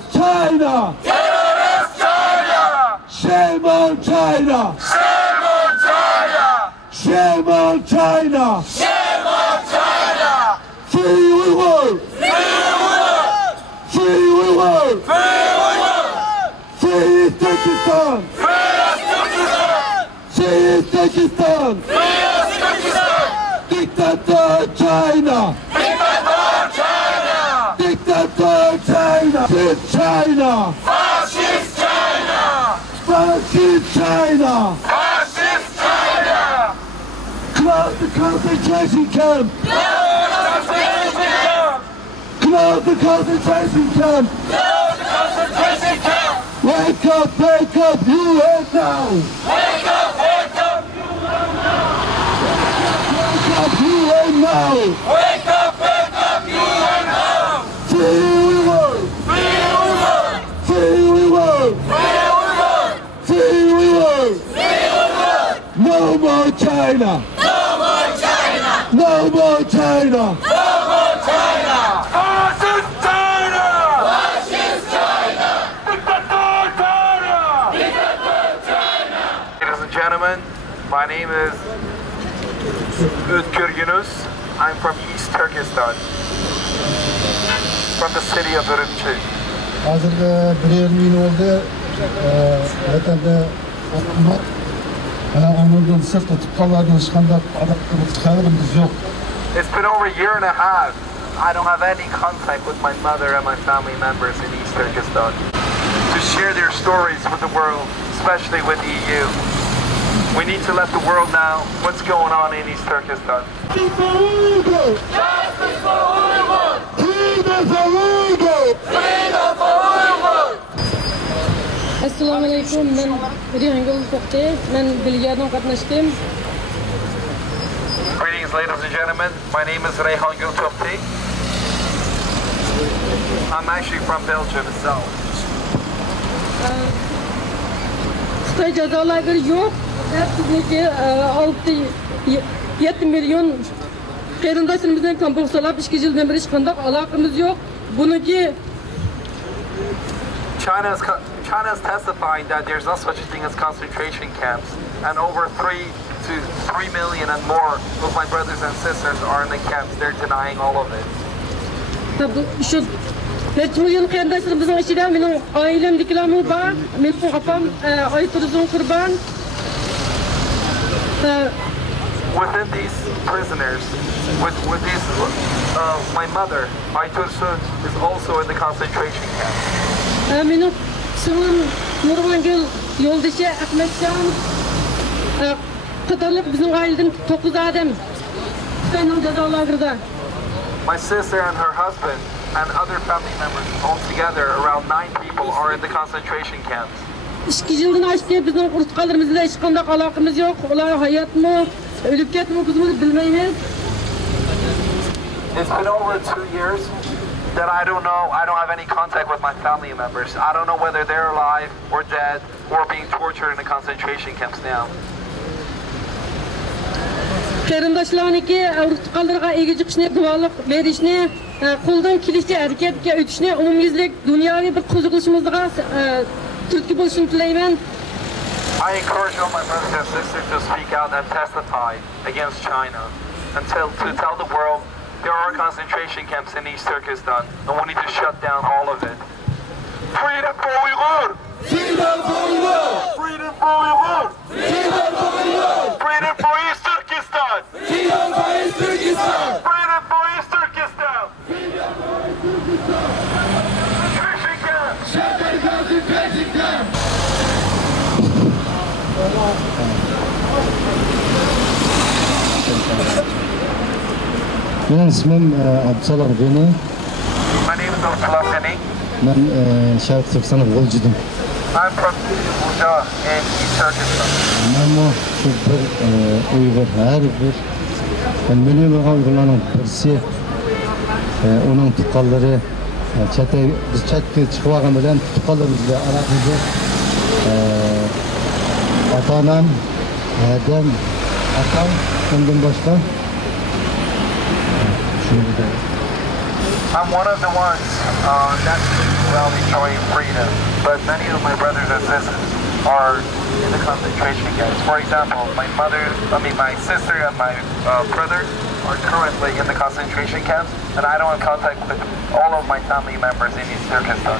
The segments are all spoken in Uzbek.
Terrorist China! Terrorist China! Shame on China! Shame on China! Shame on China! Shame on China! Free Uyghur! Free Uyghur! Free Uyghur! Free Uyghur! Free Uzbekistan! Free Uzbekistan! Free Uzbekistan! Free Uzbekistan! Dictator China! Dictator China! Dictator China! Fascist China! Fascist China! Fascist China! Fascist China! Close the concentration camp! Concentration camp! Close the concentration camp! Close the concentration camp! Wake up, you heard now! Wake up, You heard now! wake up, you are now! Free Uyghur! Free Uyghur! Free Uyghur! Free Uyghur! Free Uyghur! Free Uyghur! No more China! No more China! No more China! No more China! Fascist China! Fascist China! Dictator China! Dictator China! Ladies and gentlemen, my name is Özgür Yunus. I'm from East Turkestan, from the city of Urumqi. Hazırda birer yıl oldu. Vatanda okumak. Ondan sırt tutup kallardan ışkanda adaklarımız yok. It's been over a year and a half. I don't have any contact with my mother and my family members in East Turkestan to share their stories with the world, especially with EU. We need to let the world know what's going on in East Turkestan. Justice for Uyghur! Justice for Uyghur! Freedom for Uyghur! Freedom for Uyghur! Assalamu alaikum. Ben Rihangul Tokti. Ben Bilgiyadan katnaştım. Greetings, ladies and gentlemen. My name is Reyhan Gültokti. I'm actually from Belgium itself. Xitoy jazolaveri yo'q. Sizniki 6-7 million qarindoshimizdan kompensatsiya 2 yildan beri hech qanday aloqamiz yo'q. Buniki China is testifying that there's no such a thing as concentration camps, and over 3 million and more of my brothers and sisters are in the camps. They're denying all of it. shu 5 million qarindoshimizning ichida mening oilamdagilarmi bor. Mening opam Oyturzun Qurban. Within these prisoners, with these, my mother, Aytursun, is also in the concentration camp. Mening singlim Nurmangul yo'ldoshi Ahmadjon qatorliq bizning oiladan 9 odam Xitoyning jazolagerida. My sister and her husband and other family members, altogether around 9 people, are in the concentration camps. 2 yildan oshdi bizning urtqalarimiz bilan hech qanday aloqamiz yo'q. Ular hayotmi, o'lib ketmi bizimiz bilmaymiz. It's been over 2 years that I don't know. I don't have any contact with my family members. I don't know whether they're alive or dead or being tortured in the concentration camps now. Qarindoshlarniki urtqalarga ega chiqishni, guvohlik berishni, qo'ldan kelishcha harakatga o'tishni, umumyuzlik dunyoviy bir qiziqishimizga turtki bo'lishini tilayman. I encourage all my brothers and sisters to speak out and testify against China and to tell the world there are concentration camps in East Turkestan and we need to shut down all of it. Freedom for Uyghur! Freedom for Uyghur! Freedom for Uyghur! Freedom for Uyghur! Freedom for East Turkestan! Freedom for East Turkestan! Freedom for East Turkestan! Concentration camp! Shut down concentration camp! Benim ismim Abdüsalam Gani. My name is Abdullah Ghani. Ben Şarkı Türkistan'ı Volcu'dum. I'm from Buja in East Turkestan. Ama şu bir Uygur her bir milyon Uygurların birisi onun tukalları biz çatı çıkıvagan bilen tukallarımızla aramızda Atanan, Adem, Atam, ondan başka I'm one of the ones that's been nationality enjoying freedom, but many of my brothers and sisters are in the concentration camps. For example, my sister and my brother are currently in the concentration camps, and I don't have contact with all of my family members in East Turkestan.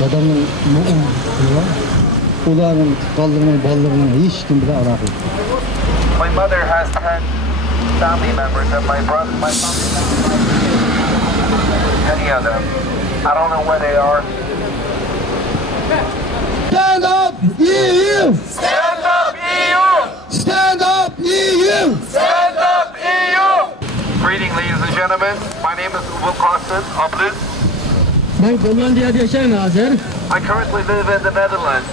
Dadamın mu'um var. Ularning tuqqanlarining bolalarning hech kim bilan aloqa yo'q. My mother has 10 family members, and my family members, any of them. I don't know where they are. Stand up, EU! Stand up, EU! Stand up, EU! Stand up, EU! Greeting, ladies and gentlemen. My name is Will Costin of Liz. Ben Hollanda'da yaşayım hazır. I currently live in the Netherlands.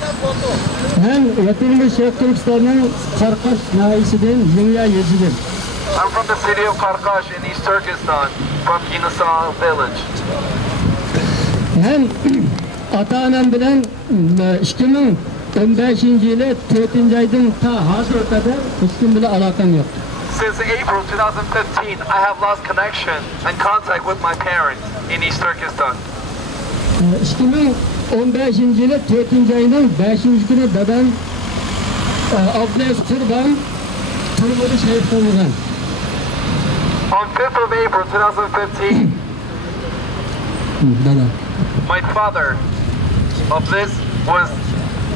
Ben vatanımız Şerq Türkistan'ın Karkaş nahiyesinden dünya yezidir. I'm from the city of Karkash in East Turkestan, from Inasal village. Ben ata-anam bilen 2015 yılı 4. aydan ta hazır kadar hiç kim bile alakam yok. Since April 2015, I have lost connection and contact with my parents in East Turkestan. 2015 yılı 4. ayının 5. günü dedem Abdest Turban Turban'ı şehit kılıngan. On 5th of April 2015, my father of this was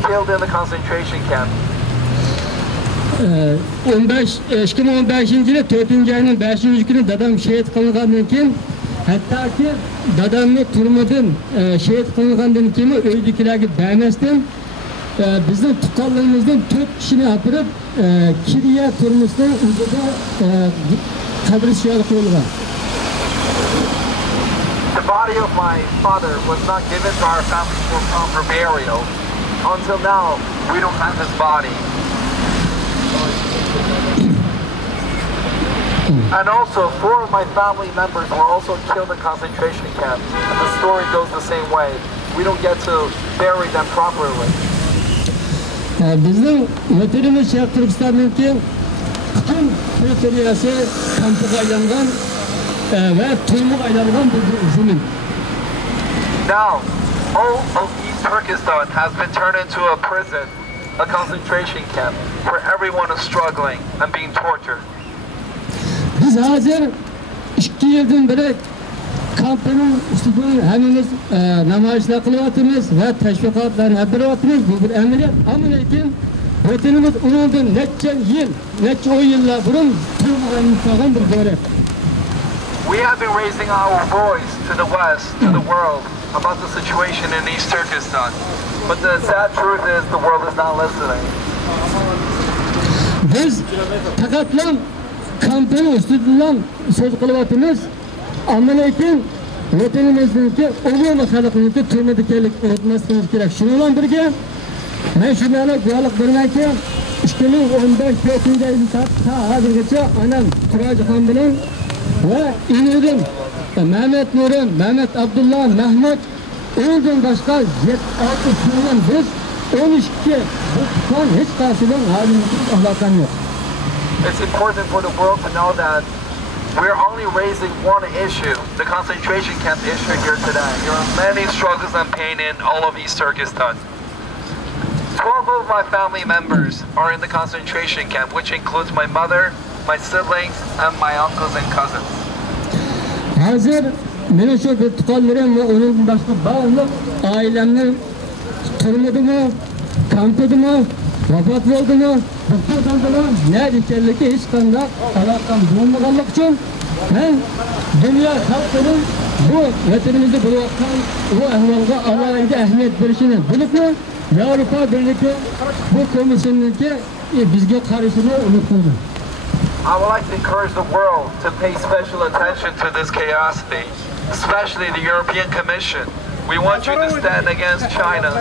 killed in the concentration camp. 2015 yılı 4. ayının 5. günü dedem şehit kılıngandan keyin hatta ki dadamni turmadan şehit kılıngandan keyin uydagilarga bermasdan bizning tuqqanlarimizdan 4 kishini apirib Kiriya turmusdan o'zida qabr joyiga qo'yilgan. The body of my father was not given to our family for burial. Until now, we don't have his body. And also, 4 of my family members were also killed in concentration camps. And the story goes the same way. We don't get to bury them properly. Bizning vatanimiz Şerq Türkistan'daki bütün territoriyasi kampga aylangan ve to'ymuq aylangan bir zemin. Now, all of East Turkestan has been turned into a prison, a concentration camp, where everyone is struggling and being tortured. Biz hazır 2 yıldan beri kampının üstünde hemimiz namayişler kılıvatımız ve teşvikatlarını yapıyoruz. Bu bir emniyet. Ama lakin vatanımız onundan neçe yıl, neçe 10 yıllar burun tırmağın bir dönem. We have been raising our voice to the West, to the world, about the situation in East Turkestan. But the sad truth is the world is not listening. Biz takatlan kampın üstünden söz kılıvatımız ama lakin vatanımızdaki umumi halkımızda türmedikilik unutmazsınız gerek. Şununla birlikte ben şunlara güvenlik vermek ki 2015 4. ayında ta hazırgacha anam Turajihan bilan ve inirim Mehmet Nurim, Mehmet Abdullah, Mehmet ondan başka 6 kişiden biz 12 bu tutan hiç karşılığın halimizin alakam yok. It's important for the world to know that we're only raising one issue, the concentration camp issue here today. There are many struggles and pain in all of East Turkestan. 12 of my family members are in the concentration camp, which includes my mother, my siblings, and my uncles and cousins. Hazır benim şu tutallarım ve onun başka bağlı ailemle turmadı mı, kampadı mı, vefat oldu mu, doktordan mı, ne dikerlikte hiç kanda alakam bulunmaganlık için ben dünya halkının bu vatanımızda bulunan o ehvalga Allah'ın ehemmiyet verişini bilip mi, Avrupa Birliği bu komisyonundaki bizge karışını unutmadı. I would like to encourage the world to pay special attention to this chaosity, especially the European Commission. We want you to stand against China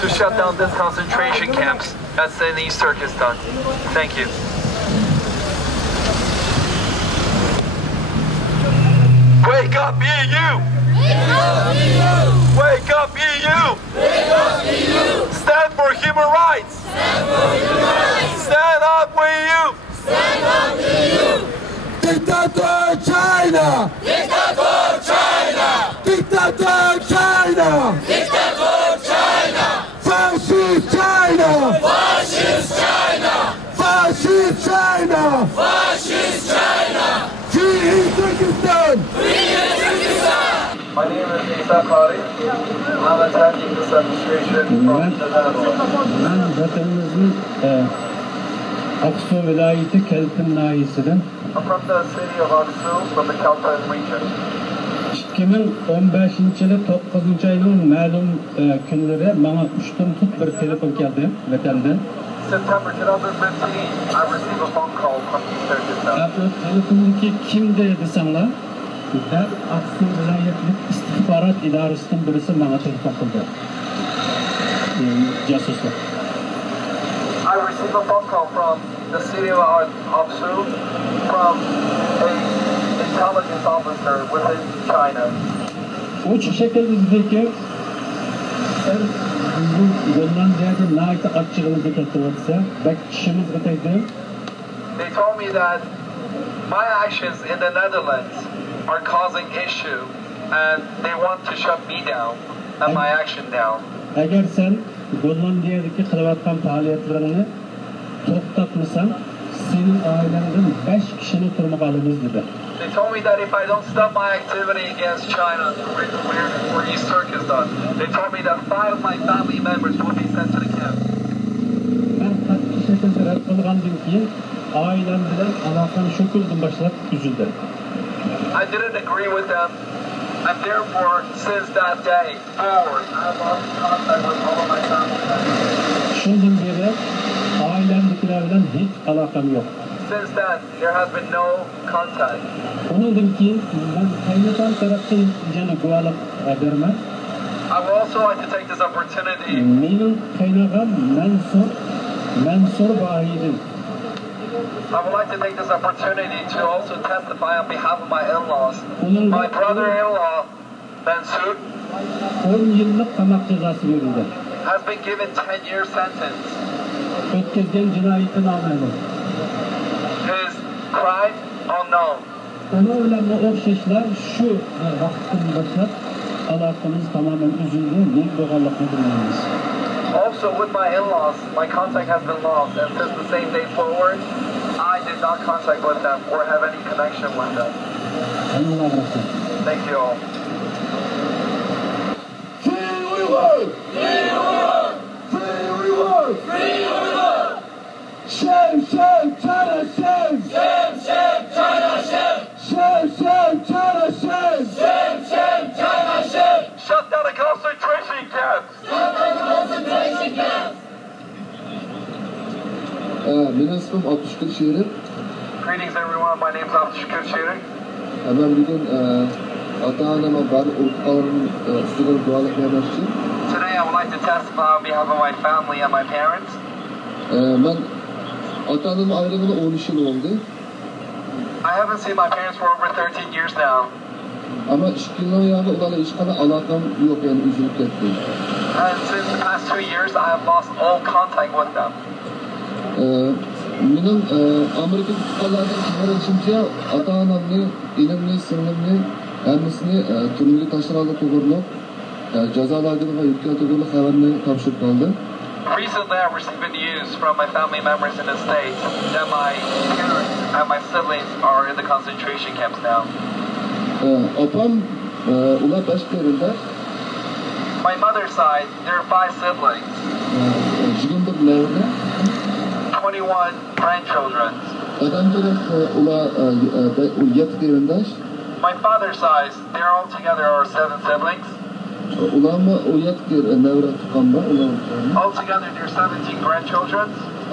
to shut down this concentration camps that's in East Turkestan. Thank you. Wake up, EU! Wake up, EU! Stand for human rights! Stand up, EU! Dictator China! China! Dictator China! Dictator China! Dictator China! Fascist China! Fascist China! Fascist China! Fascist China! Free Turkestan! Free Turkestan! My name is Isa Qari. I'm attending this demonstration from the Netherlands. Ben vatanımızın Aksu vilayeti Kelpin nahiyesinden I'm from the city of Aksu, from the Kalpan region. 2015 yılı 9. ayının ma'lum günleri bana 3 tut bir telefon geldi vatandan. September 2015, I received a phone call from East Turkestan. O telefondaki kim dedi sana? Ben Aksu vilayetlik istihbarat idaresinden birisi bana telefon kıldı. Casusluk. I received a phone call from the city of Aksu from a intelligence officer within China. O şekildeki bizim Hollanda'da nahit açığımızı getirmişse, bak kişimiz getirdi. They told me that my actions in the Netherlands are causing issue and they want to shut me down and my action down. Eğer sen Hollanda'daki kılıvatkan faaliyetlerini toktatmasan, senin ailenden 5 kişini turmak alırız dedi. They told me that if I don't stop my activity against China or East Turkestan, they told me that 5 of my family members will be sent to the camp. Ben tatlı şekilde red kılgandan keyin ailem bilen alakam şu günden başlap üzüldü. I didn't agree with them, and therefore, since that day forward, I have lost contact with all of my family members. Şundan beri ailemdekilerden hiç alakam yok. Since then, there has been no contact. Onundan keyin ben kaynatan taraftan yana guvalık vermem. I would also like to take this opportunity. Menin kaynağım Mansur Bahir'in. I would like to take this opportunity to also testify on behalf of my in-laws. My brother-in-law, Mansur, 10 yıllık qamoq cezası verildi. has been given 10-year sentence. Ötküzgen cinayetin nameli. His crime unknown. Ona bilen o'xshashlar shu vaqtdan boshlab aloqamiz tamamen uzildi. Ne bo'lganligini bilmaymiz. Also, with my in-laws, my contact has been lost, and since the same day forward, I did not contact with them or have any connection with them. Allah razı Thank you all. Free Uyghur! Free Uyghur! Free Uyghur! Free Uyghur! Shame, shame, China, shame! Shame, shame, China, shame! Shame, shame, China, shame! Shame, shame, China, shame! Shut down the concentration camps! Shut down the concentration camps! Benim ismim Abdüşkür Şirin. Greetings everyone, my name is Abdüşkür Şirin. Ben bugün ata-anama bazı urtkaların üstüne dualık vermek için. Today I would like to testify on behalf of my family and my parents. Ben ata-anamın ayrılığına 13 yıl oldu. I haven't seen my parents for over 13 years now. Ama işkinden yani onlarla hiç kadar alakam yok yani üzülüp gitti. And since the past 2 years I have lost all contact with them. Benim Amerika tutkalardan öğrencimce ata-anamni, ilimni, singlimni, hemmisini turli taşlarla to'g'irlab jazolarga va yurtga to'g'ri xabarni topshirib oldi. Recently I received news from my family members in the States that my parents and my siblings are in the concentration camps now. Opam ular 5 qarindosh. My mother's side, there are 5 siblings, 21 nevra. 21 grandchildren. Dadam taraf ular 7 qarindosh. My father's side, they're all together are 7 siblings. Ularma o 7 nevra tuqqan bor, ular. Altogether, there are 17 grandchildren.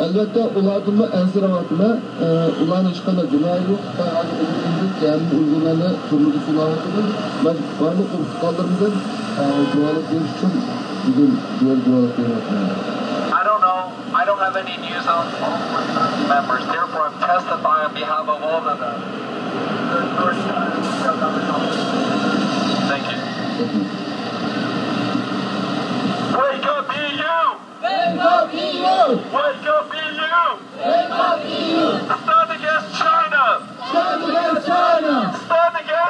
Albatta ularni ansiravatma, ularni hech qanday gunohi yo'q. Uyg'urlarni turli usullarni biz barliq urfqonlarimizdan duolik berish uchun bugun duolik beryapman. I don't know. I don't have any news on all of my family members. Therefore, I'm testifying on behalf of all of them. Thank you. Wake up, EU! Wake up, EU! Wake up, EU! Wake up, EU! Stand against China! Stand against China! Stand against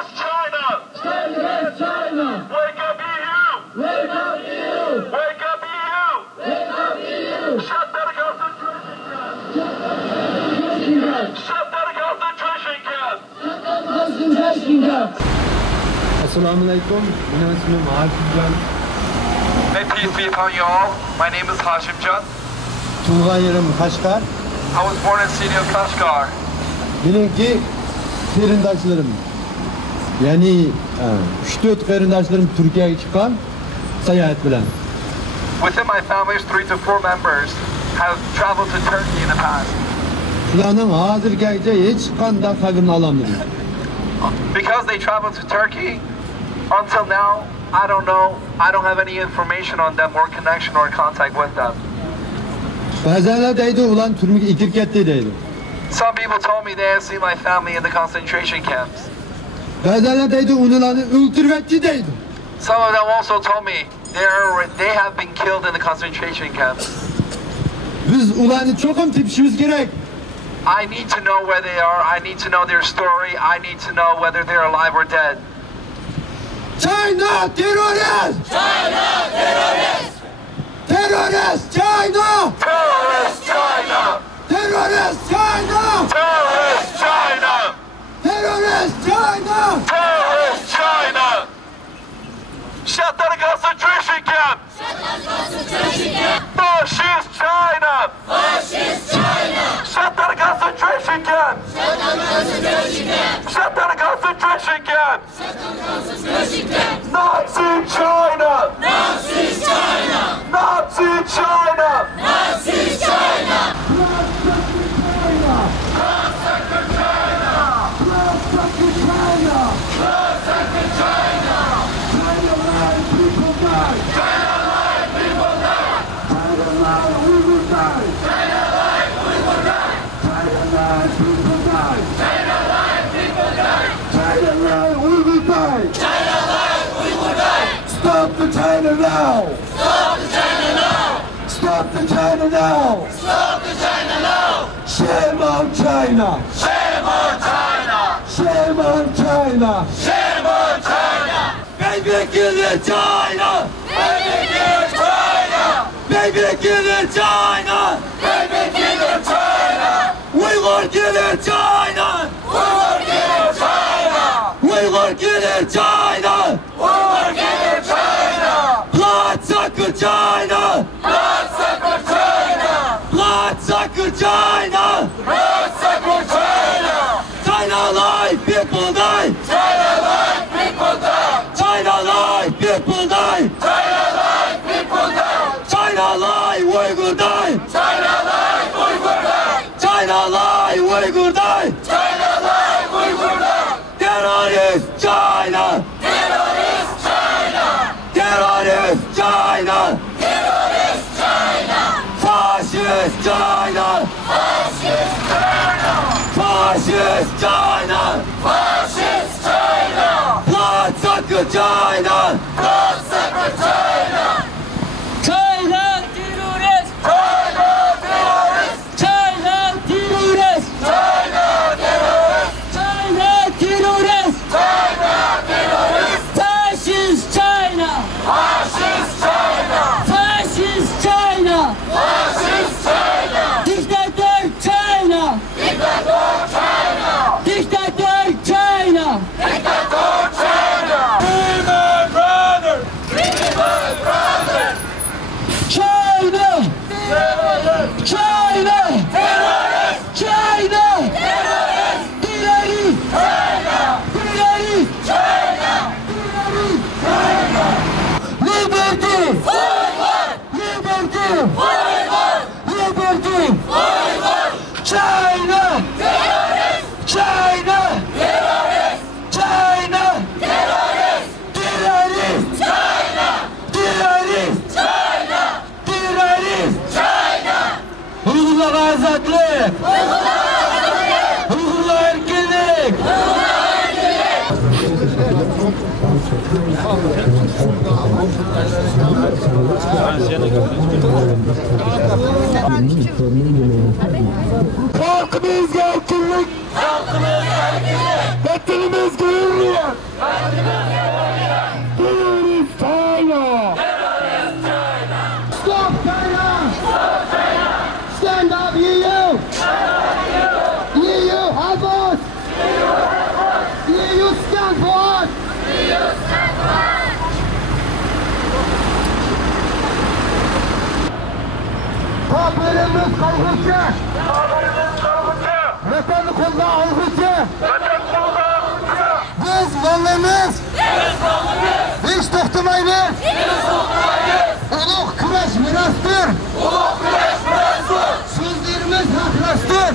Assalamualaikum. Benim ismim Hashimcan. May peace be upon you all. My name is Hashimcan. Tuğan yerim Kaşgar. I was born in City of Kashgar. Benimki qarindoshlarım. Yani 3-4 qarindoshlarım Turkiyaga chiqqan sayohat bilan. Within my family, 3 to 4 members have traveled to Turkey in the past. Ularning hozirgacha hech qanday xabarini ololmadim. Because they traveled to Turkey, until now, I don't know. I don't have any information on them or connection or contact with them. Ba'zanlar deydi ular turmaga ikir ketdi deydi. Some people told me they have seen my family in the concentration camps. Ba'zanlar deydi ularni o'ltiribdi deydi. Some of them also told me they have been killed in the concentration camps. Biz ularni cho'qim tepishimiz kerak. I need to know where they are. I need to know their story. I need to know whether they're alive or dead. China terrorist! China terrorist! Terrorist China! Terrorist China! Terrorist China! Terrorist China! Terrorist China! Terrorist China! Shut down the concentration camp! Fascist China! Fascist China! Shut down the concentration camp! Shut down the concentration camp! Nazi China! Nazi China! Nazi China! Nazi China! Stop the China now! Stop the China now! Stop the China now! Stop the China now! Shame on China! Shame on China! Shame on China! Shame on China! Baby kill it China! Baby kill China! Baby kill it China! Baby kill China! We will kill it China! We will kill China! We will kill it China! We will kill China! Bloodsucker China! Bloodsucker China! Bloodsucker China! Bloodsucker China! China life, people die! China life, people die! China life, people die! China life, people die! China life, Uyghur die! China life, Uyghur die! China life, Uyghur die! China life, Uyghur die! Terrorist China! Terrorist China! Terrorist China! Terrorist China! Fascist China! Fascist China! Fascist China! Fascist China! Bloodsucker China! Bloodsucker China! China terrorist! China terrorist! China terrorist! China terrorist! China terrorist! China terrorist! Fascist China! Fascist China! Fascist China! Fascist China! Dictator China! Dictator China! Dictator China! Dictator China! Be my brother! Be my brother! China! Terrorist! China! Terrorist! China! Terrorist! Terrorist! China! Terrorist! China! Liberty! Forward! Liberty! Forward! Liberty! Forward! China! Terrorist! China! Terrorist! China! Terrorist! Terrorist! China! Terrorist! China! Terrorist! China! Uygurlar azadlık! Uygurlar erkinlik! Halkımızga erkinlik! Vatanımızga hürriyet! Terörist China! Stop China! Stand up EU! EU help us! EU stand for us! Vatanımız kalgıcı. Vatanı kolda algıcı. Biz varlığımız. Hiç toxtamayız. Ulug' kurash mirosdir. So'zlarimiz haqlasdir.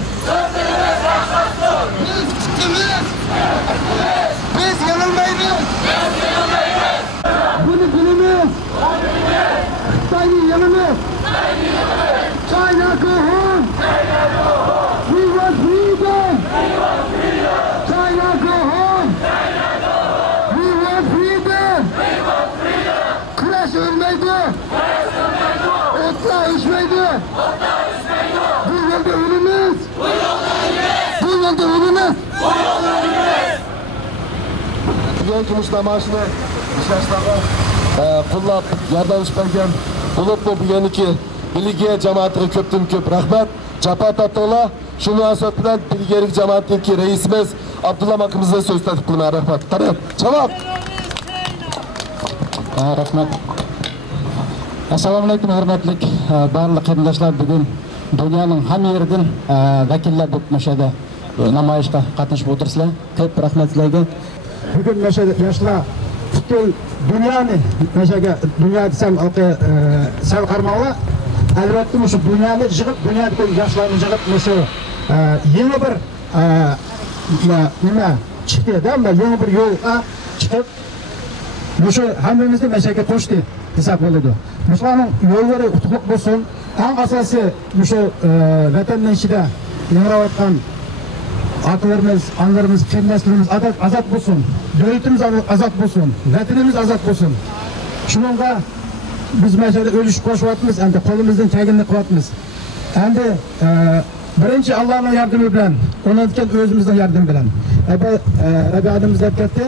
Biz chiqimiz. Biz yanılmaymiz. Bunu bilimiz. Xitoyning yanimiz. China go home. We want freedom. China go home. We want freedom. Kurash ölmeydi. Otla içmeydi. Bu yolda ölümüz. Bu yolda ölümüz. Bugun kumush namoyishini ishlashlarga qo'llab yordam bergan bo'lib bugungi Bilgiya jamoatiga ko'pdan-ko'p rahmat. Japa Tatola shu munosabat bilan Bilgiya jamoatining raisimiz Abdulla akamizni so'z taklif qilaman. Rahmat. Taraf. Javob. Rahmat. Assalomu alaykum hurmatli barliq qarindoshlar. Bugun dunyoning hamma yeridan vakillar bo'lib mashada namoyishda qatnashib o'tirsizlar. Ko'p rahmat sizlarga. Bugun mashada yoshlar butun dunyoni mashaga dunyo desam sal qarmoqlar. Albatta shu dunyoni yig'ib, dunyodagi yoshlarni yig'ib shu yangi bir nima chiqdi-da, yangi bir yo'lga chiqib shu hammamizni mashaga qo'shdi desaq bo'ladi. Musulmonning yo'llari qutlug' bo'lsin. Eng asosiy shu vatanning ichida yashayotgan atalarimiz, analarimiz, qarindoshlarimiz azod bo'lsin. Davlatimiz azod bo'lsin. Vatanimiz azod bo'lsin. Shuningga biz mashada o'lish qo'shyapmiz, endi qo'limizdan kelganini qilyapmiz. Endi birinchi Allohning yordami bilan, undan keyin o'zimizning yordam bilan. Rabbi adamimiz aytdi,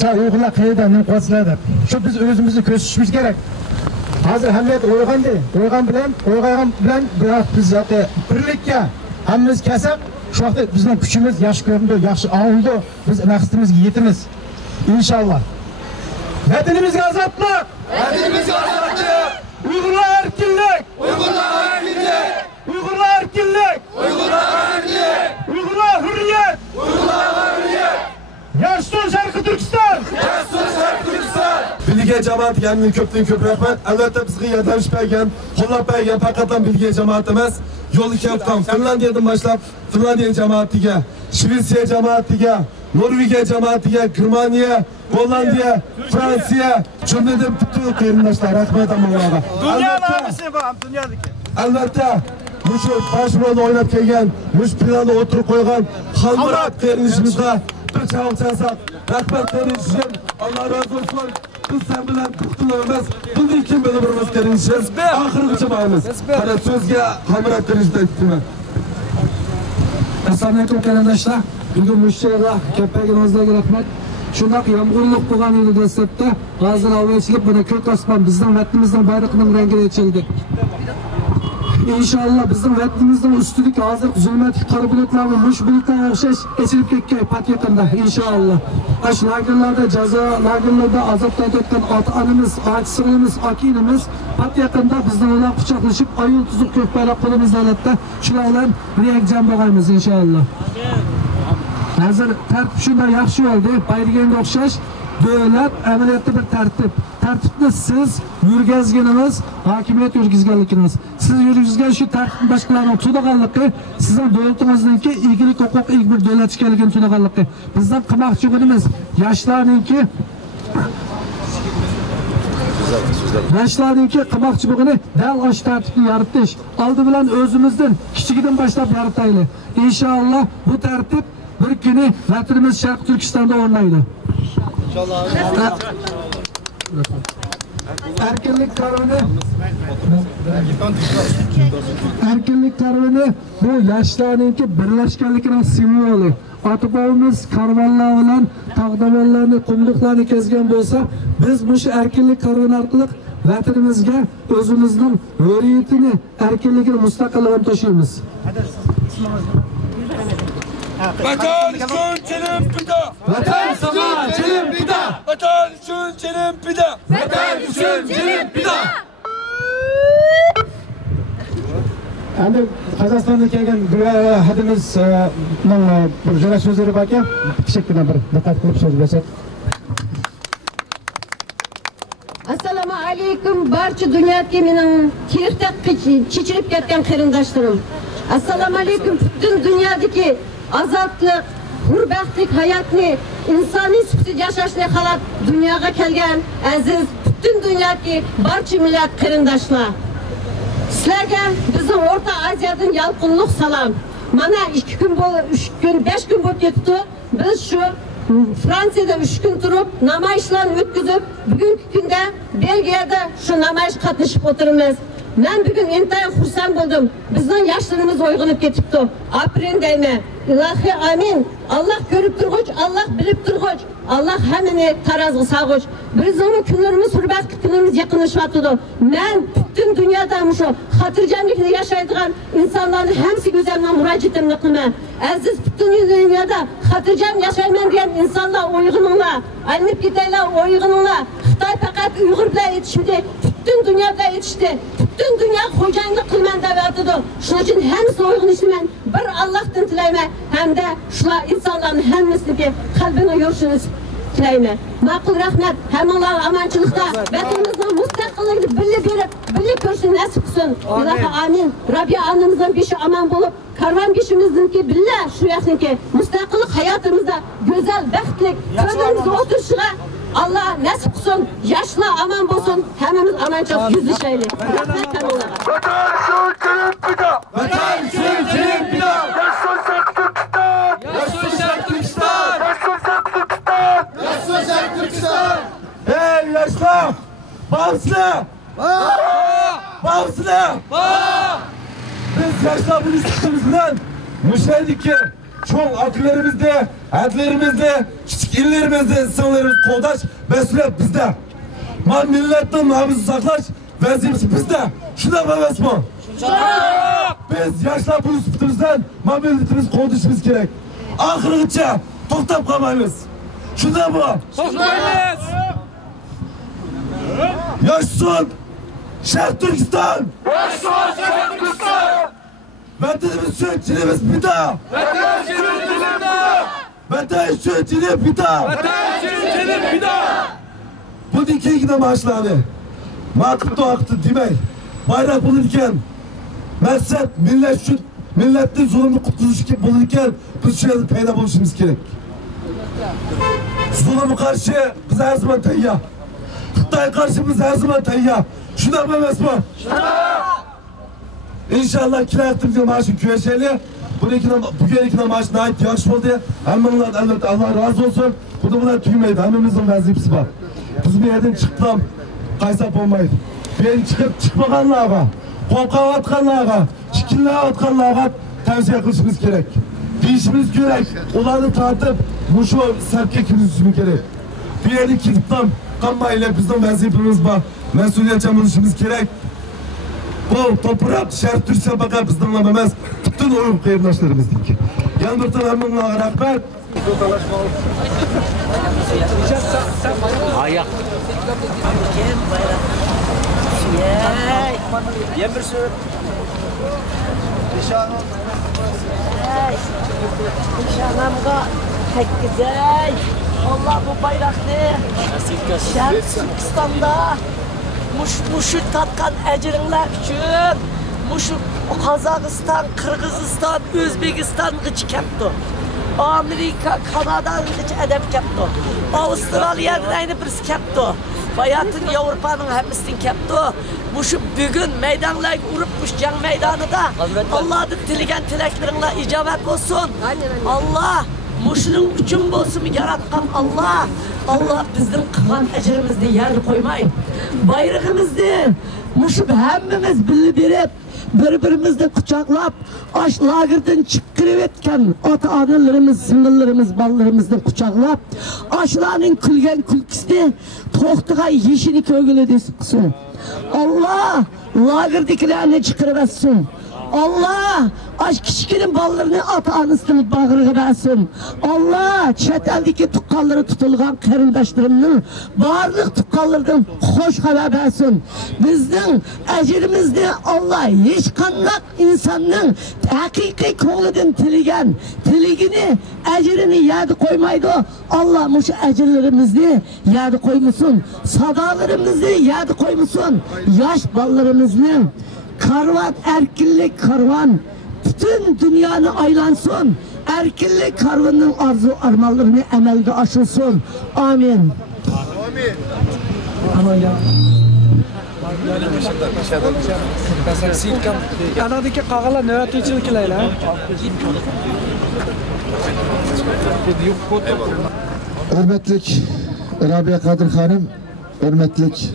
"Sen o'g'illar qayerda, nima qilasizlar?" deb. Shu biz o'zimizni ko'rsatishimiz kerak. Hozir hamma o'ygan bilan biz zaten birlikka hammamiz kelsak, shu vaqtda bizning kuchimiz yaxshi ko'rindi, yaxshi angldi, biz maqsadimizga yetamiz. Inshaalloh. Vatanimizga azodlik! Vatanimizga azodlik! Uyg'urlar erkinlik! Uyg'urlar erkinlik! Uyg'urlar erkinlik! Uyg'urlar erkinlik! Uyg'urlar hurriyat! Uyg'urlar hurriyat! Yoshlar Sharqiy Turkiston! Yoshlar Sharqiy Turkiston! Bilgiya jamoatiga ham ko'pdan-ko'p rahmat. Albatta bizga yordamlashib bergan, qo'llab bergan faqat Bilgiya jamoati emas, yo'lni kelgan Finlandiyadan boshlab Finlandiya jamoatiga, Shvetsiya jamoatiga, Norvegiya jamoatiga, Germaniya, Gollandiya, Fransiya, jumladan butun qarindoshlar rahmat amallarga. Dunyoning hamisi bu ham dunyodagi. Albatta shu bosh rolni o'ynab kelgan, mush planda o'tirib qo'ygan Xalmurat qarindoshimizga bir chavoq chalsak, rahmat qarindoshim, Alloh rozi bo'lsin. Biz sen bilan qutlaymiz. Bundan kim bilamiz qarindoshimiz. Oxirigacha boramiz. Mana so'zga Xalmurat qarindoshni aytdim. Assalomu alaykum qarindoshlar. Bugun mushtarga kapaga nozlarga rahmat. Shundoq yomg'irlik bo'lgan edi dastlabda. Hozir avvalchilik buni ko'k osmon bizning vatanimizning bayroqining rangiga yechildi. İnşallah bizim vatanimizning ustidagi hozir zulmatli qora bulutlar va mush bulutlarga o'xshash echilib ketgan pat yaqinda inshaalloh. Ash lagerlarda jazo, lagerlarda azobdan o'tgan ota-onamiz, ota-singlimiz, aka-inamiz pat yaqinda bizning bilan quchoqlashib, ayol tuzuq ko'k bayroq qo'limizda holatda shular bilan bir jam bo'lamiz inshaalloh. Hozir tartib shunday yaxshi bo'ldi, bayraganga o'xshash davlat amaliyotda bir tartib. Tartibni siz yurgazganimiz, hokimiyat yurgizganliginiz. Siz yurgizgan shu tartibni boshqalarning tudaganligi, sizning davlatingizningki egalik huquq bir davlat ekanligini tudaganligi. Bizdan qilmoqchi bo'lganimiz yoshlarningki qilmoqchi bo'lgani dal osh tartibni yaratish. Oldi bilan o'zimizdan kichigidan boshlab yarataylik. Inshaalloh bu tartib bir kuni vatanimiz Sharqiy Turkistonda o'rnaydi. İnşallah. Erkinlik karvoni bu yoshlarningki birlashganligining simvoli. Ota-bobamiz karvonlar bilan tog'damonlarni, qumliqlarni kezgan bo'lsa, biz bu erkinlik karvoni orqali vatanimizga o'zimizning hurriyatini, erkinligini, mustaqilligini tashiymiz. Vatan uchun chilim pida. Vatan uchun chilim pida. Vatan uchun chilim pida. Vatan uchun chilim pida. Endi Qozog'istondan kelgan hadimiz bir jara so'zlari bor ekan. Kichikgina bir diqqat qilib so'z bersak. Assalomu alaykum barcha dunyoga mening terda chechirib ketgan qarindoshlarim. Assalomu alaykum butun dunyodagi azoblik, hurbaxtlik hayotni insoniy sifatida yashashni xohlab dunyoga kelgan aziz butun dunyodagi barcha millat qarindoshlar. Sizlarga bizning O'rta Osiyodan yalqinliq salom. Mana 2 kun bo'lib 3 kun 5 kun bo'lib ketdi. Biz shu Fransiyada 3 kun turib, namoyishlarni o'tkazib, bugungi kunda Belgiyada shu namoyish qatnashib o'tiramiz. Men bugun intayin xursand bo'ldim. Bizning yoshlarimiz uyg'onib ketibdi. Aprel deyman. Ilohi amin. Alloh ko'rib turg'ich, Alloh bilib turg'ich, Alloh hammani tarazg'i sag'ich. Bizning kunlarimiz hurbatli kunlarimiz yaqinlashyapti. Men butun dunyoda shu xotirjamlikni yashaydigan insonlarning hammasiga o'zimning murojaatimni qilaman. Aziz butun dunyoda xotirjam yashayman degan insonlar uyg'oninglar. Aynib ketaylar, uyg'oninglar. Xitoy faqat Uyg'ur bilan yetishmadi. Butun dunyoda yetishdi. Butun dunyo xo'jayinlik qilman deb aytadi. Shuning uchun hammasi uyg'onishni bir Allohdan tilayman. Hamda shular insonlarning hammasini qalbini yorishini tilayman. Ma'qul rahmat. Hammalar amonchilikda vatanimizning mustaqilligini birga berib, birga ko'rishni nasib qilsin. Ilohi amin. Robbiya onamizning beshi omon bo'lib, karvon beshimizningki birga shu yaxniki mustaqillik hayotimizda go'zal, baxtli ko'nglimizga o'tirishiga Allah nasip qilsin, yoshlar aman bo'lsin, hammamiz amanchilik yuzlashaylik. Rahmat hammalarga. Vatan uchun fida! Vatan uchun fida! Yaşasın Türkistan! Yaşasın Türkistan! Yaşasın Türkistan! Yaşasın Türkistan! Hey yaşlar! Bağımsızlar! Bağımsızlar! Biz yaşlar bu istikamızdan müşahede ki çoğun akıllarımızda, adlarımızda, küçük illerimizde insanlarımız koldaş, mesuliyet bizde. Man milletten namusu saklaş, vazifesi bizde. Şuna bakmaz mı? Biz yaşlar bu istikamızdan man milletimiz koldaşımız gerek. Ahırıca toktap kalmayız. Şuna mı? Toktayız! Yaşasın Şerh Türkistan! Yaşasın Şerh Türkistan! Vatanımız için çilemiz bir daha! Vatan için çilim bir daha! Vatan için çilim bir daha! Vatan için çilim bir daha! Bu dikeyine maaşlarını makıp doğaktı demey. Bayrak bulurken maksat millet için milletin zulümü kurtuluşu bulurken biz şu yerde peyda buluşumuz gerek. Zulümü karşı biz her zaman tayyar. Kıtay karşı biz her zaman tayyar. Şuna mı mesmo? İnşallah kiratımızın maaşı küveşeli. Bugün maaşına ait yarış oldu. Hemenler Allah razı olsun. Bunu bunlar tüymeydi. Hemimizin vazifesi var. Biz bir yerden çıktılar. Kaysap olmaydı. Bir yerden çıkıp çıkmaganlarga, korkağa atkanlarga, çikinliğe atkanlarga tavsiye kılışımız gerek. Değişimiz gerek. Onları tartıp muşu serpke kirişimiz gerek. Bir yerden kilitlam kanmayla bizim vazifemiz var. Mesuliyetçimiz gerek. Bu toprak Şerh Türkistan bakar bizden anlamaz. Bütün oyun kıyırdaşlarımızdaki. Yanımızdan hemenlerine rahmet. Ayak. Yemirsin. Nişanımga pek güzel. Allah bu bayraklı. Şerh Türkistan'da muşu tatkan ecrinler için muşu Kazakistan, Kırgızistan, Özbekistan gıç kepti. Amerika, Kanada gıç edem kepti. Avustralya'nın aynı birisi kepti. Bayatın Avrupa'nın hepsini kepti. Muşu bugün meydanlar urupmuş can meydanında. Allah'ın dilegen tileklerine icabet olsun. Allah muşunun üçün bolsun yaratkan Allah. Allah bizim kılan ecrimizni yerine koymayın. Bayrağımızı muşu hemmimiz bildirip birbirimizni kucaklap aş lagerden çıkırıp etken ata analarımız, sınırlarımız, ballarımızdan kucaklap aşlarının külgen külküsü tohtuğa yeşini kögülü desin. Allah lagerdekilerini çıkarıversin. Allah aş kichkina bolalarni ota-onasining bag'riga bersin. Allah chet eldagi tuqqanlari tutilgan qarindoshlarimning barliq tuqqanlaridan xo'sh xabar bersin. Bizning ajrimizni Allah hech qanday insonning haqiqiy ko'nglidan tiligini ajrini yerda qo'ymaydi. Allah mush ajrlarimizni yerda qo'ymasin. Sadolarimizni yerda qo'ymasin. Yosh bolalarimizni karvan, erkinlik karvan bütün dünyanı aylansın. Erkinlik karvanının arzu armağanlarını emelde aşılsın. Amin. Anadaki qağalar nöbetçiliklaylar. Hürmetlik Rabia Kadir Hanım, hürmetlik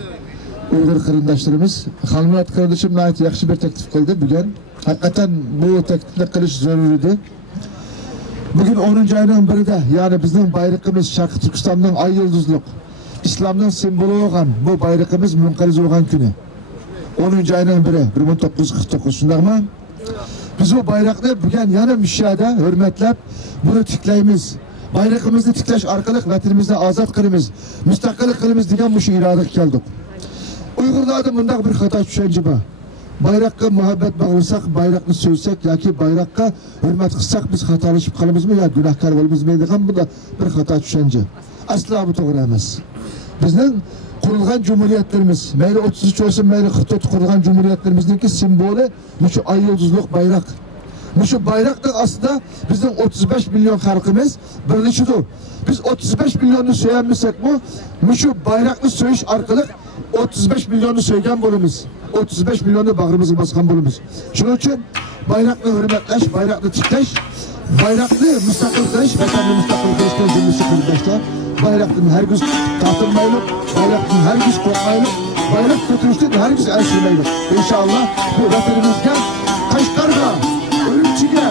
Uyghur qarindoshlarimiz, Xalmurat qarindishim nayt yaxshi bir taklif qildi bugun. Hakikaten bu taklifni qilish zarur edi. Bugün 10. ayının birida, yani bizning bayrog'imiz Sharq Turkistonning ay yulduzliq islomning simvoli bo'lgan bu bayrog'imiz munqariz bo'lgan kuni. 10. ayının biri 1949 shundaqmi? Biz bu bayroqni bugun yana Mishada hurmatlab buni tiklaymiz. Bayrog'imizni tiklash orqali vatanimizni ozod qilamiz, mustaqillik qilamiz degan bu irodaga keldik. Uyg'urlarda bunday bir xato tushuncha bor. Bayroqqa muhabbat bag'lasak, bayroqni so'ysak yoki bayroqqa hurmat qilsak biz xatolashib qolamizmi yo gunohkor bo'lamizmi degan bu da bir xato tushuncha. Aslo bu to'g'ri emas. Bizning qurilgan cumhuriyetlerimiz, mayli 33 olsun, mayli 44 qurilgan cumhuriyetlerimizdeki simvoli şu ay yulduzluq bayroq. Şu bayroqning aslında bizning 35 milyon xalqimiz birleşidir. Biz 35 milyonu söylemişsek bu şu bayroqni söyleyiş orqali 35 milyonu söyleyen bo'lamiz. 35 milyonu bağrımızı baskan bo'lamiz. Şunun için bayroqni hurmatlash, bayroqni tiklash, bayroqni mustaqil qilish, vatanni mustaqil qilishdan jumlasi qilishda bayroqni hergiz tatılmaylik, bayroqni hergiz qo'rqmaylik, bayroq ko'tarishdan hergiz asirmaylik. İnşallah bu vatanimizga, Qashqarga, Urumchiga,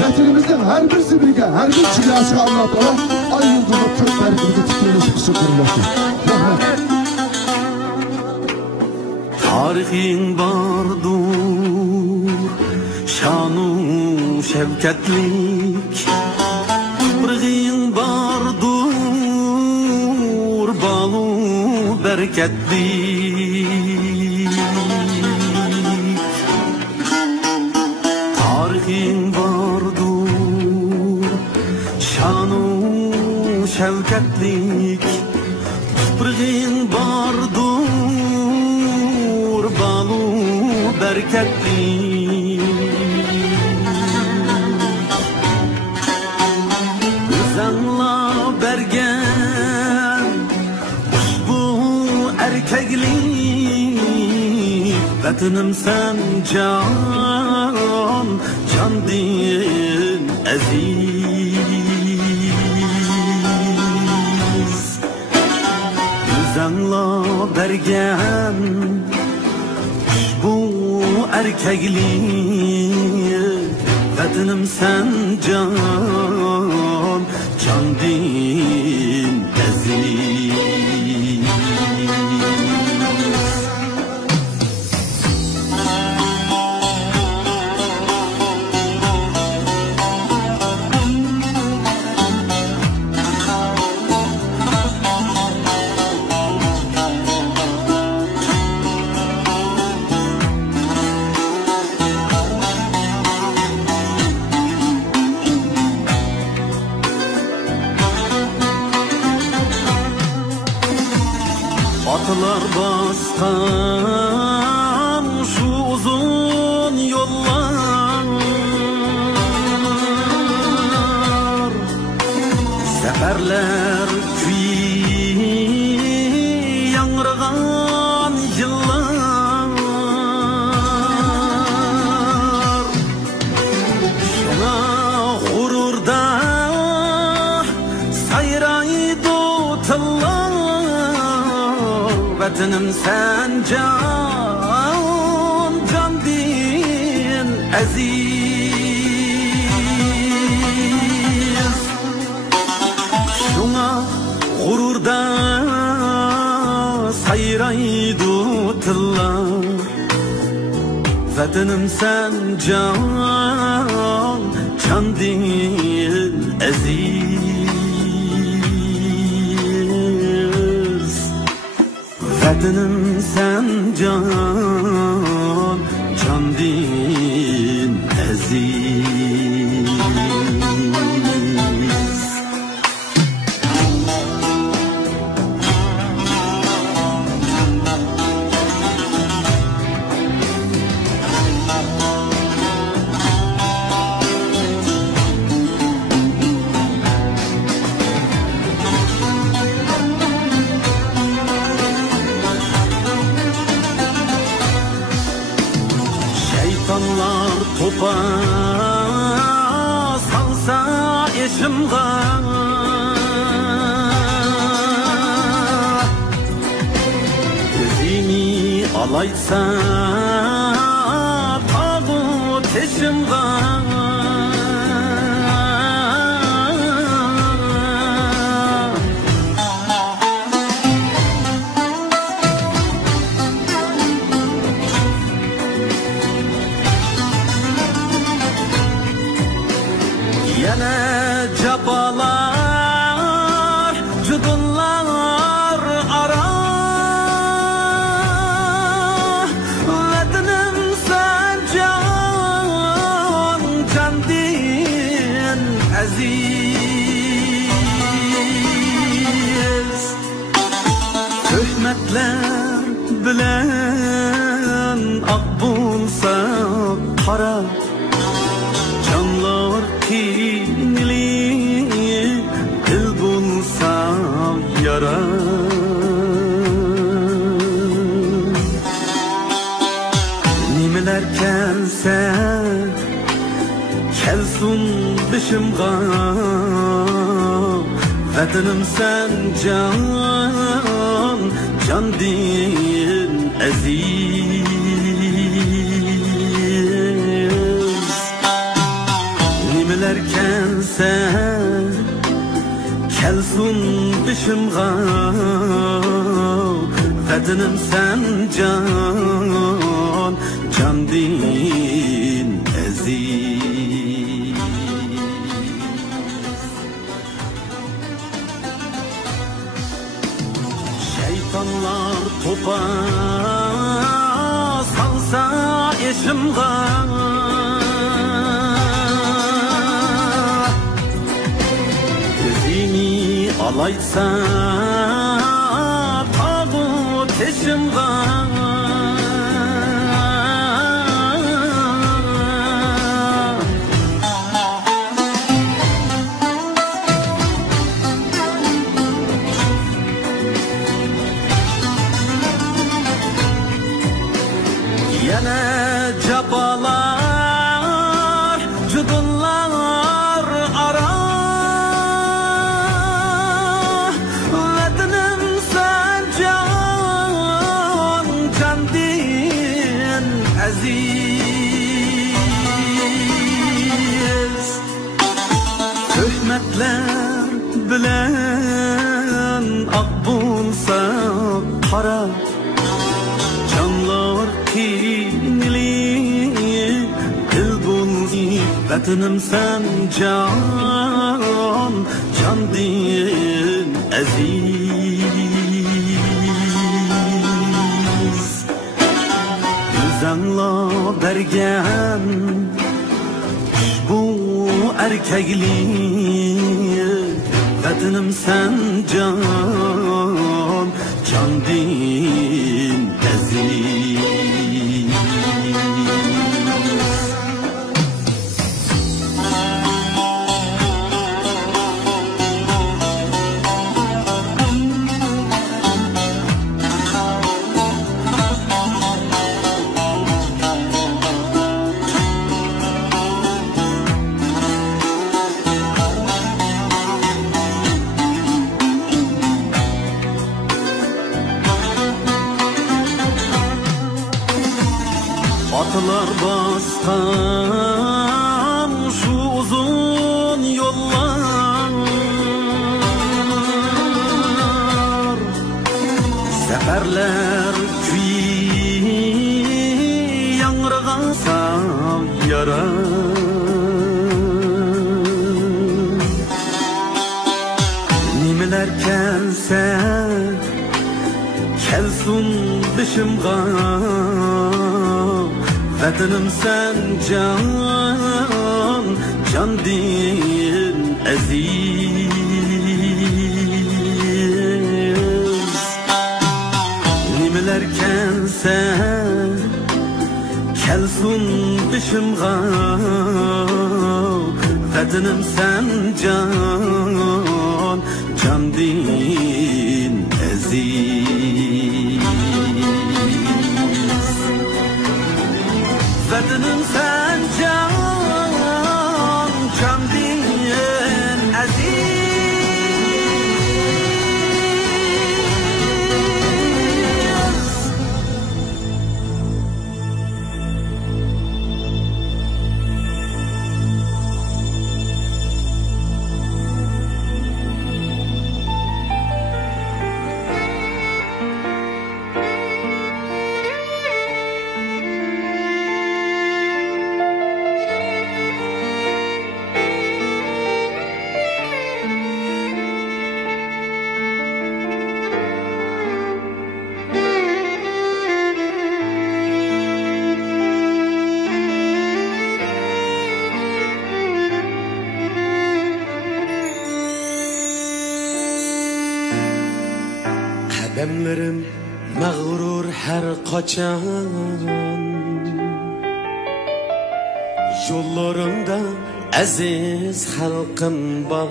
vatanimizning har bir sibiriga, har bir chigasiga Alloh taolo ay yulduzni ko'p bayrog'iga tiklanish qilsin qilmoqda. Rahmat. Tarihin bardur, şanu şevketlik. Tarihin bardur, balu bereketlik. Tarihin bardur, şanu şevketlik. Tarihin bardur, bereketli Zanla bergen bu erkeklik Vatanım sen can din aziz Zanla bergen bu erkeklik vatanım sen can din aziz Atlar baskan şu uzun yollar Seferler kuyup yanrıgan yıllar Şuna gururda sayraydı tıllar Vatanım sen can din aziz Şuna gururda sayraydı tıllar vatanım sen can, can değil aziz. Vatanım sen can, can değil aziz. Şeytanlar topa salsa eşimga, gözünü alaysa tağut eşimga. Yana cabalar, cudullar ara, vatanım sen can, can din aziz. Töhmetler bilen ak bulsa para, canlar kinli dil bulsa yara. Nimeler kelse kelsun başımga, vatanım sen can, can din aziz. Nimeler kelse kelsun başımga, vatanım sen can, can din aziz. Şeytanlar topa salsa eşimga, gözünü alaysa tağut eşimga. Yana cabalar, cudullar ara, vatanım sen can, can din aziz. Töhmetler bilen ak bulsa para, canlar kinli dil bulsa. Vatanım sen can, can din aziz. Yüzanla bergen bu erkekli, vatanım sen can, can din aziz. Atlar bastan şu uzun yollar, seferler kuyi yangragan yaram nimeler kelse kelsun dışımga vatanım sen can din aziz nimeler kelse kelsun dışımga vatanım sen can din aziz vatanım sen can din aziz Kademlerim mağrur her kaçan yollarında aziz halkım var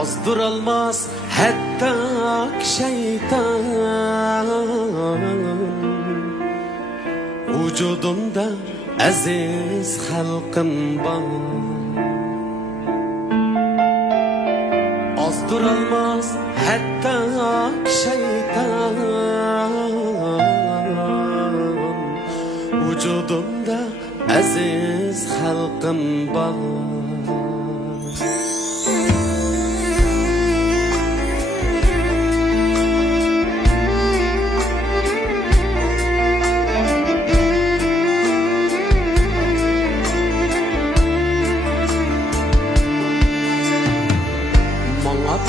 azdır almaz hatta şeytan vücudumda aziz halkım var durulmaz hatta şeytan vücudumda aziz halkım var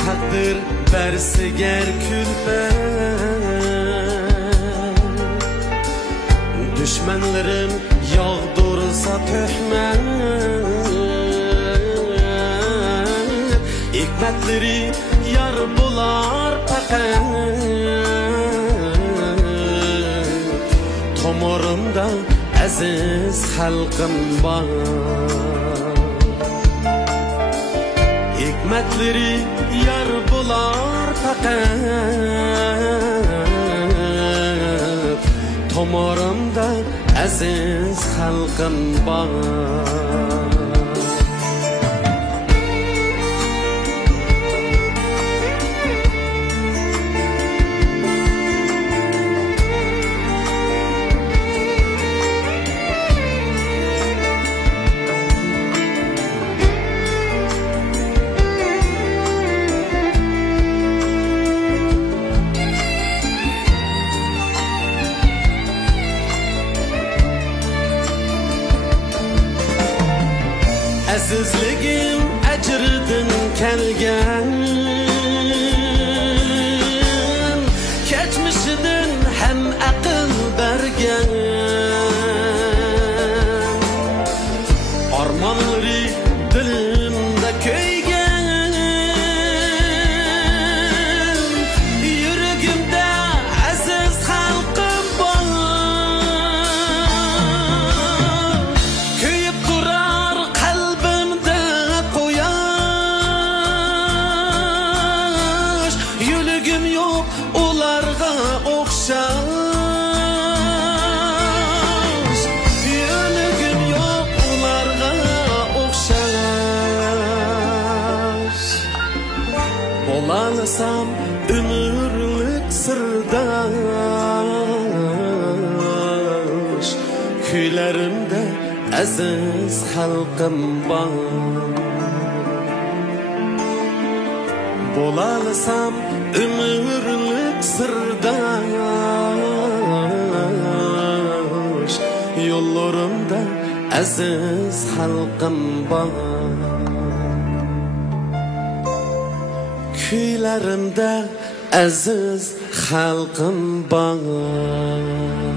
takdir verse ger külfet düşmanlarım yağdırsa töhmet hikmetleri yar bular fakat tomurumda aziz halkım var hikmetleri yar bular fakat tomorumda aziz halkım var azizligim ecrdin kelgan keçmişidin hem aql bergan armonlari dilimda kuygan yuragimda aziz xalqim bor kuyib turar qalbimda quyosh yuragim yo'q ularga o'xshash yuragim yo'q ularga o'xshash bo'lansam umrlik sirdosh kuylarimda aziz xalqim bor bo'lansam umrlik sirdosh aziz xalqim bor. Kuylarimda aziz xalqim bor.